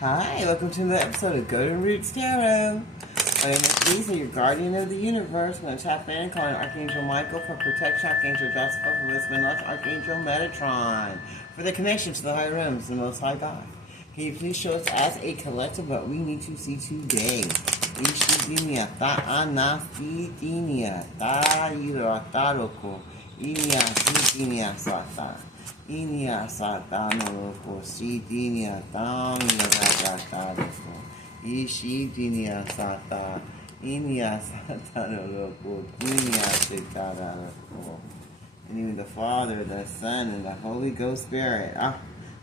Hi, welcome to another episode of Golden Roots Tarot. My name is Lisa, your guardian of the universe. I'm going to tap in, calling Archangel Michael for protection, Archangel Joseph for wisdom, and Archangel Metatron for the connection to the higher realms, the Most High God. Can you please show us as a collective what we need to see today? Ishidinia, ta'anastidinia, ta'irataroko, inia, sidinia, sata. Inia satano ko sidinia tamia ragatadoko. Ishidinia sata. Inia satano ko inia sitarako. In the name of the Father, the Son, and the Holy Ghost Spirit.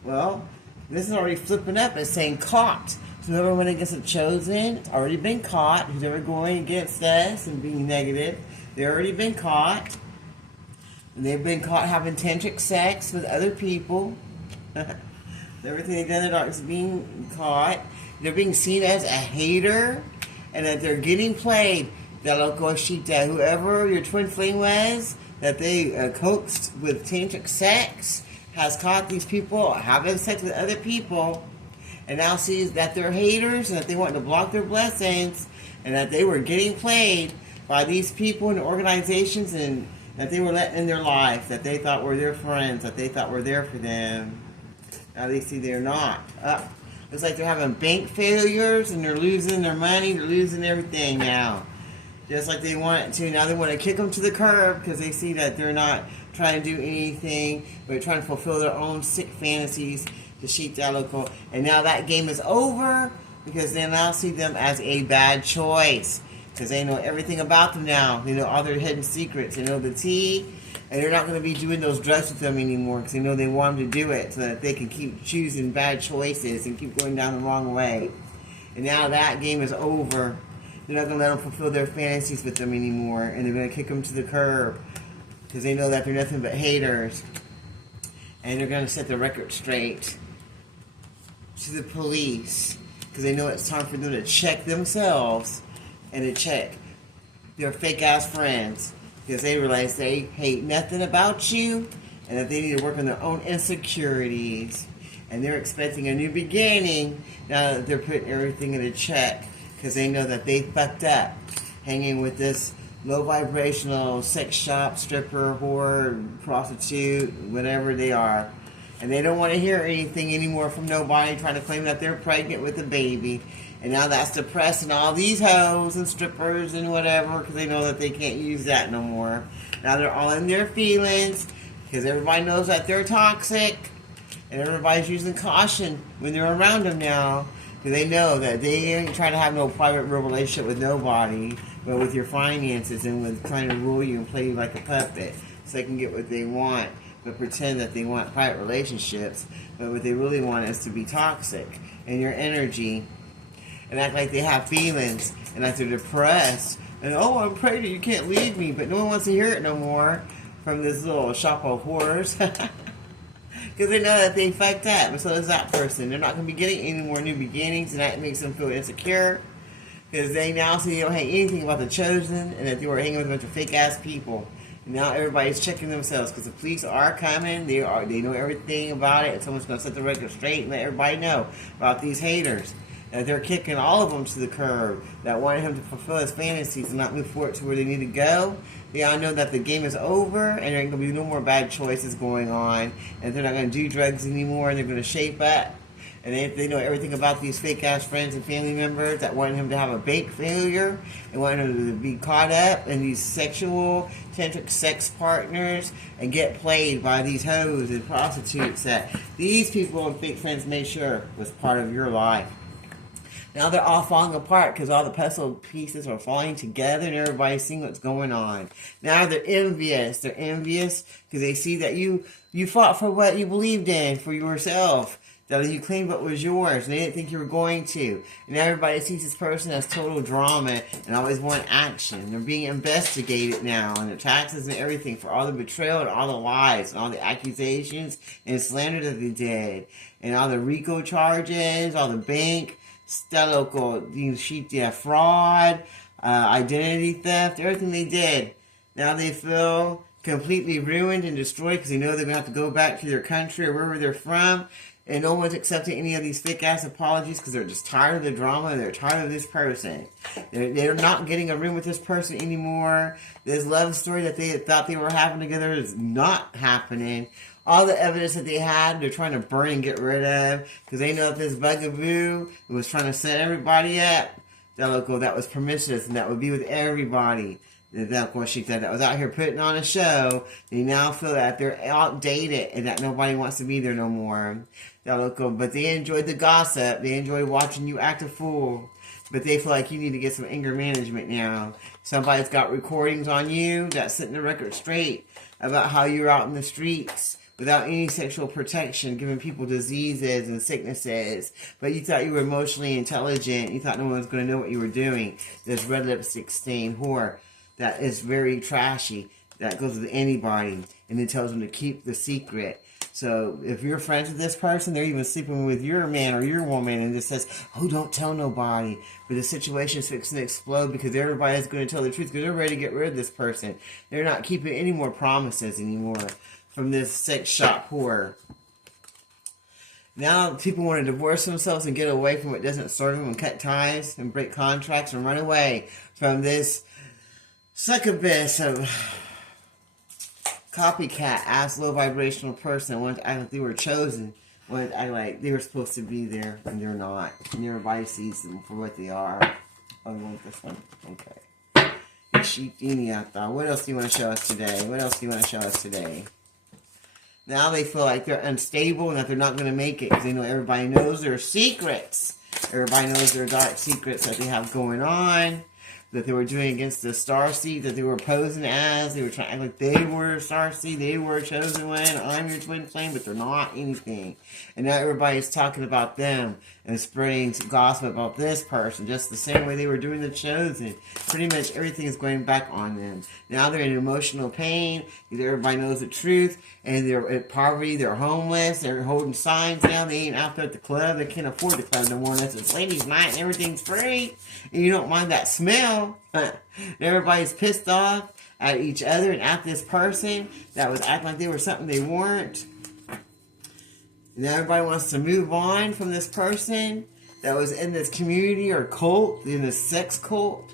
Well, this is already flipping up. It's saying caught. So whoever went against the chosen, it's already been caught. Who's ever going against us and being negative, they've already been caught. They've been caught having tantric sex with other people. Everything they've done in the dark is being caught. They're being seen as a hater, and that they're getting played. Whoever your twin flame was, that they coaxed with tantric sex, has caught these people having sex with other people, and now sees that they're haters, and that they want to block their blessings, and that they were getting played by these people and organizations, and that they were letting in their life, that they thought were their friends, that they thought were there for them. Now they see they're not. Looks like they're having bank failures, and they're losing their money, they're losing everything now. Just like they want to. Now they want to kick them to the curb, because they see that they're not trying to do anything, but trying to fulfill their own sick fantasies to sheep that local. And now that game is over, because they now see them as a bad choice. Because they know everything about them now. They know all their hidden secrets. They know the tea. And they're not going to be doing those drugs with them anymore. Because they know they want them to do it. So that they can keep choosing bad choices. And keep going down the wrong way. And now that game is over. They're not going to let them fulfill their fantasies with them anymore. And they're going to kick them to the curb. Because they know that they're nothing but haters. And they're going to set the record straight to the police. Because they know it's time for them to check themselves. And to check their fake ass friends, because they realize they hate nothing about you, and that they need to work on their own insecurities, and they're expecting a new beginning now that they're putting everything in a check, because they know that they fucked up hanging with this low vibrational sex shop, stripper, whore, prostitute, whatever they are. And they don't want to hear anything anymore from nobody trying to claim that they're pregnant with a baby. And now that's depressing all these hoes and strippers and whatever, because they know that they can't use that no more. Now they're all in their feelings, because everybody knows that they're toxic. And everybody's using caution when they're around them now, because they know that they ain't trying to have no private real relationship with nobody, but with your finances, and with trying to rule you and play you like a puppet so they can get what they want, but pretend that they want private relationships. But what they really want is to be toxic in your energy, and act like they have feelings, and that they're depressed, and oh, I'm pregnant, you can't leave me, but no one wants to hear it no more from this little shop of horrors, because they know that they fucked up, and so is that person. They're not going to be getting any more new beginnings, and that makes them feel insecure, because they now see they don't hate anything about the chosen, and that they were hanging with a bunch of fake ass people. And now everybody's checking themselves, because the police are coming, they know everything about it, and someone's going to set the record straight and let everybody know about these haters. That they're kicking all of them to the curb, that wanted him to fulfill his fantasies and not move forward to where they need to go. They all know that the game is over, and there ain't going to be no more bad choices going on, and they're not going to do drugs anymore, and they're going to shape up. And they know everything about these fake-ass friends and family members that wanted him to have a bank failure, and wanted him to be caught up in these sexual, tantric sex partners, and get played by these hoes and prostitutes that these people and fake friends made sure was part of your life. Now they're all falling apart, because all the puzzle pieces are falling together and everybody's seeing what's going on. Now they're envious. They're envious because they see that you fought for what you believed in for yourself. That you claimed what was yours, and they didn't think you were going to. And now everybody sees this person as total drama and always want action. They're being investigated now, and the taxes and everything for all the betrayal and all the lies and all the accusations and slander that they did. And all the RICO charges, all the bank, fraud, identity theft, everything they did. Now they feel completely ruined and destroyed, because they know they're going to have to go back to their country or wherever they're from, And no one's accepting any of these fake ass apologies because they're just tired of the drama. They're tired of this person. They're not getting a room with this person anymore. This love story that they thought they were having together is not happening. All the evidence that they had, they're trying to burn and get rid of because they know that this bugaboo was trying to set everybody up. That was pernicious and that would be with everybody. That was out here putting on a show. They now feel that they're outdated and that nobody wants to be there no more. But they enjoyed the gossip. They enjoyed watching you act a fool. But they feel like you need to get some anger management now. Somebody's got recordings on you that's setting the record straight about how you're out in the streets without any sexual protection, giving people diseases and sicknesses. But you thought you were emotionally intelligent. You thought no one was going to know what you were doing. This red lipstick stain whore that is very trashy, that goes with anybody, and it tells them to keep the secret. So if you're friends with this person, they're even sleeping with your man or your woman, and it says, oh, don't tell nobody. But the situation is fixing to explode because everybody's going to tell the truth because they're ready to get rid of this person. They're not keeping any more promises anymore from this sex shop whore. Now people want to divorce themselves and get away from what doesn't serve them and cut ties and break contracts and run away from this succubus of copycat ass low vibrational person wanted to act like they were chosen, wanted to act like they were supposed to be there and they're not. And everybody sees them for what they are. Oh, you want this one? Okay. What else do you want to show us today? Now they feel like they're unstable and that they're not going to make it because they know everybody knows their secrets. Everybody knows their dark secrets that they have going on, that they were doing against the starseed, that they were posing as. They were trying to act like they were starseed, they were chosen one, I'm your twin flame, but they're not anything. And now everybody's talking about them and spreading gossip about this person, just the same way they were doing the chosen. Pretty much everything is going back on them. Now they're in emotional pain, everybody knows the truth, and they're in poverty, they're homeless, they're holding signs now, they ain't out there at the club, they can't afford the club no more unless it's ladies' night and everything's free, and you don't mind that smell. Everybody's pissed off at each other and at this person that was acting like they were something they weren't. And everybody wants to move on from this person that was in this community or cult, in this sex cult,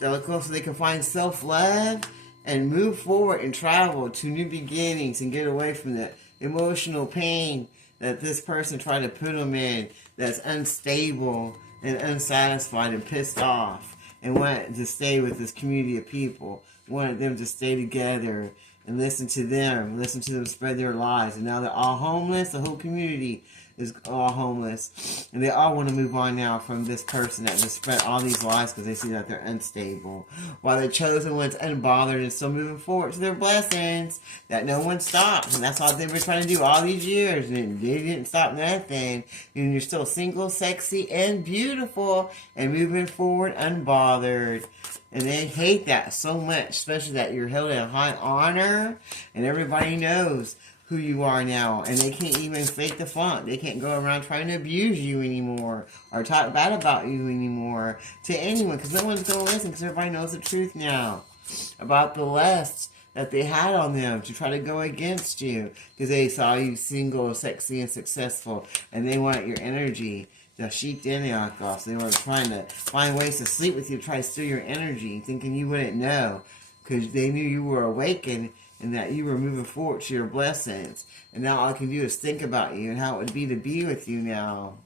so they can find self-love and move forward and travel to new beginnings and get away from the emotional pain that this person tried to put them in, that's unstable and unsatisfied and pissed off, and wanted to stay with this community of people, wanted them to stay together and listen to them spread their lies. And now they're all homeless. The whole community is all homeless. And they all want to move on now from this person that just spread all these lies because they see that they're unstable. While the chosen one's unbothered and still moving forward to their blessings, that no one stops. And that's all they've been trying to do all these years. And they didn't stop nothing. And you're still single, sexy, and beautiful. And moving forward unbothered. And they hate that so much, especially that you're held in high honor and everybody knows who you are now. And they can't even fake the funk. They can't go around trying to abuse you anymore or talk bad about you anymore to anyone because no one's going to listen because everybody knows the truth now about the lust that they had on them to try to go against you because they saw you single, sexy, and successful and they want your energy. The sheep in the Akos. They were trying to find ways to sleep with you, try to steal your energy, thinking you wouldn't know. Because they knew you were awakened and that you were moving forward to your blessings. And now all I can do is think about you and how it would be to be with you now.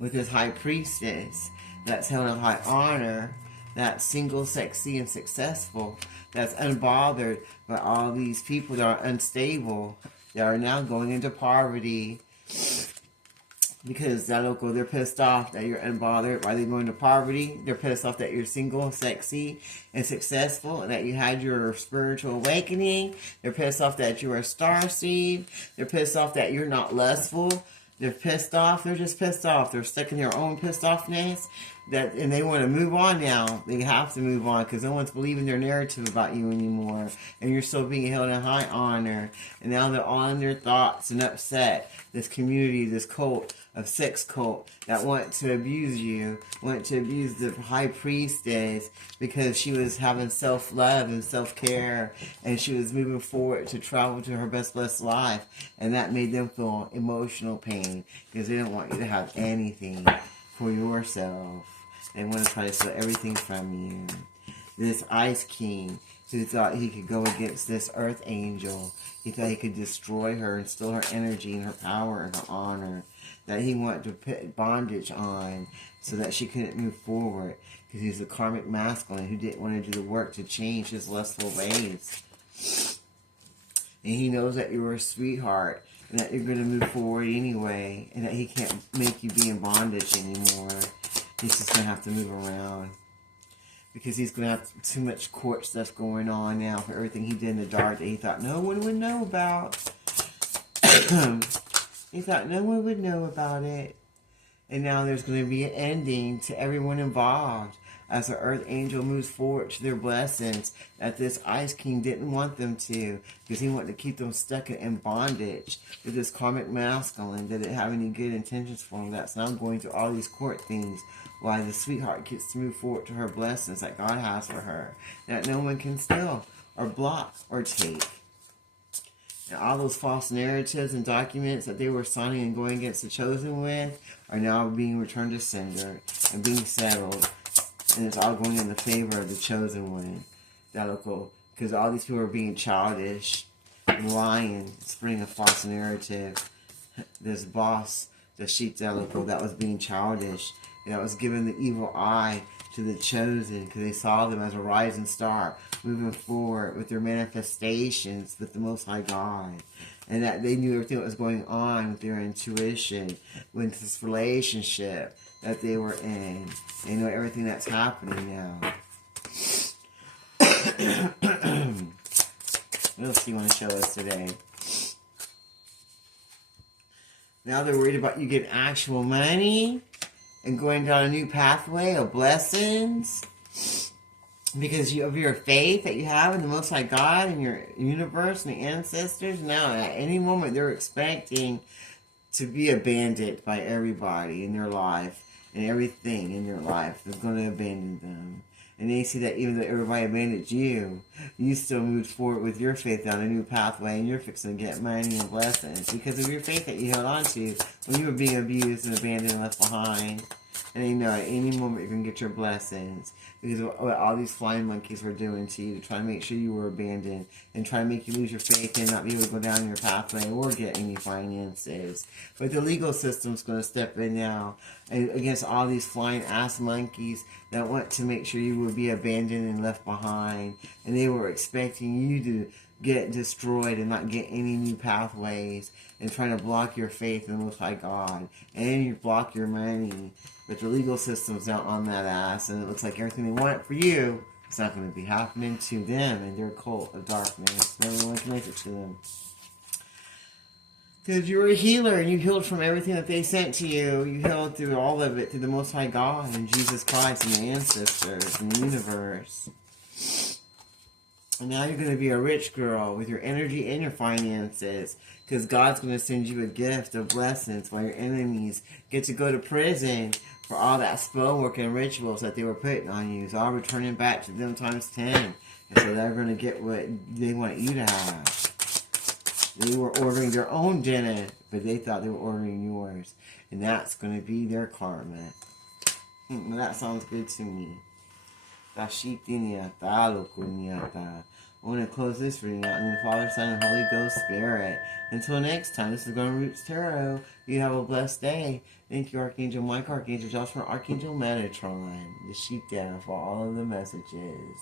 With this high priestess that's held in high honor, that's single, sexy, and successful, that's unbothered by all these people that are unstable, that are now going into poverty. Because they're pissed off that you're unbothered. Why are they going to poverty? They're pissed off that you're single, sexy, and successful, and that you had your spiritual awakening. They're pissed off that you're a starseed. They're pissed off that you're not lustful. They're pissed off. They're just pissed off. They're stuck in their own pissed offness. and they want to move on now. They have to move on because no one's believing their narrative about you anymore, and you're still being held in high honor. And now they're on their thoughts and upset. This community, this cult of sex cult that want to abuse you, want to abuse the high priestess because she was having self-love and self-care, and she was moving forward to travel to her best blessed life, and that made them feel emotional pain because they didn't want you to have anything for yourself. They want to try to steal everything from you. This Ice King, who thought he could go against this Earth Angel, he thought he could destroy her and steal her energy and her power and her honor, that he wanted to put bondage on so that she couldn't move forward because he's a karmic masculine who didn't want to do the work to change his lustful ways. And he knows that you're a sweetheart and that you're going to move forward anyway, and that he can't make you be in bondage anymore. He's just going to have to move around because he's going to have too much court stuff going on now for everything he did in the dark that he thought no one would know about. He thought no one would know about it. And now there's going to be an ending to everyone involved as the Earth Angel moves forward to their blessings that this Ice King didn't want them to, because he wanted to keep them stuck in bondage with this karmic masculine that didn't have any good intentions for them. That's now going through all these court things while the sweetheart gets to move forward to her blessings that God has for her, that no one can steal or block or take. And all those false narratives and documents that they were signing and going against the Chosen with are now being returned to sender and being settled. And it's all going in the favor of the Chosen One. That'll go. Because all these people are being childish, lying, spreading a false narrative. This boss, the sheep that was being childish, that was giving the evil eye to the Chosen because they saw them as a rising star moving forward with their manifestations with the Most High God, and that they knew everything that was going on with their intuition, with this relationship that they were in. They know everything that's happening now. What else do you want to show us today? Now they're worried about you getting actual money and going down a new pathway of blessings because of your faith that you have in the Most High God and your universe and the ancestors. Now, at any moment, they're expecting to be abandoned by everybody in their life, and everything in your life is going to abandon them. And they see that even though everybody abandoned you, you still moved forward with your faith down a new pathway, and you're fixing to get money and blessings because of your faith that you held on to when you were being abused and abandoned and left behind. And they know at any moment you're going to get your blessings because of what all these flying monkeys were doing to you to try to make sure you were abandoned and try to make you lose your faith and not be able to go down your pathway or get any finances. But the legal system's going to step in now against all these flying ass monkeys that want to make sure you will be abandoned and left behind. And they were expecting you to get destroyed and not get any new pathways and trying to block your faith in the Most High God and you block your money. But the legal system's out on that ass, and it looks like everything they want for you is not going to be happening to them and their cult of darkness. No one connected to them. Because you're a healer and you healed from everything that they sent to you. You healed through all of it, through the Most High God and Jesus Christ and the ancestors and the universe. And now you're going to be a rich girl with your energy and your finances. Because God's going to send you a gift of blessings while your enemies get to go to prison for all that spell work and rituals that they were putting on you. It's all returning back to them times 10. And so they're going to get what they want you to have. They were ordering their own dinner, but they thought they were ordering yours. And that's going to be their karma. That sounds good to me. I want to close this reading out in the Father, Son, and Holy Ghost Spirit. Until next time, this is Golden Roots Tarot. You have a blessed day. Thank you, Archangel Mike, Archangel Joshua, Archangel Metatron, the sheep dad, for all of the messages.